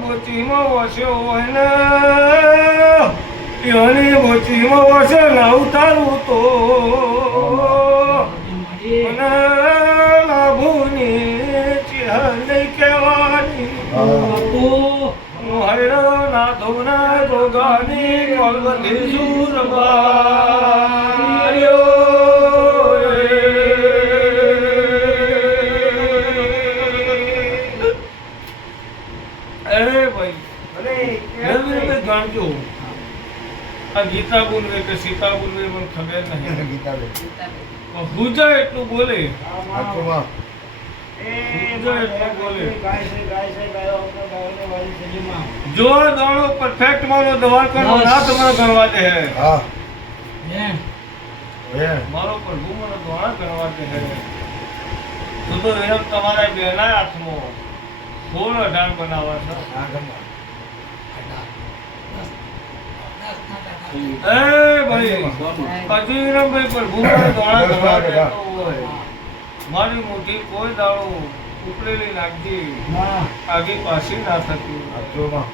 બોચીમાં વસ્યો હોય ને એની બોચીમાં વસે ના ઉતારું તો મને લાભુની ચિહર નહીં કહેવાની હૈરો ના ધોના ગોગાની કોલબંધી સુરબાર્યો જાણજો આ ગીતા બોલવે કે સીતા બોલવે મને ખબર નહીં ગુજા એટલું બોલે જો દાણો પરફેક્ટ મારો દવા કરો ના તમારે ગણવા દે મારો પ્રભુ મને દવા ગણવા દે તો એમ તમારા બેના હાથમાં 16 બનાવવા છે ભાઈ અજીરમભાઈ પ્રભુ મને દવા ગણવા દેતો હોય મારી મોટી કોઈ દાડો ઉપડેલી નાખજી આગી પાછી ના થતી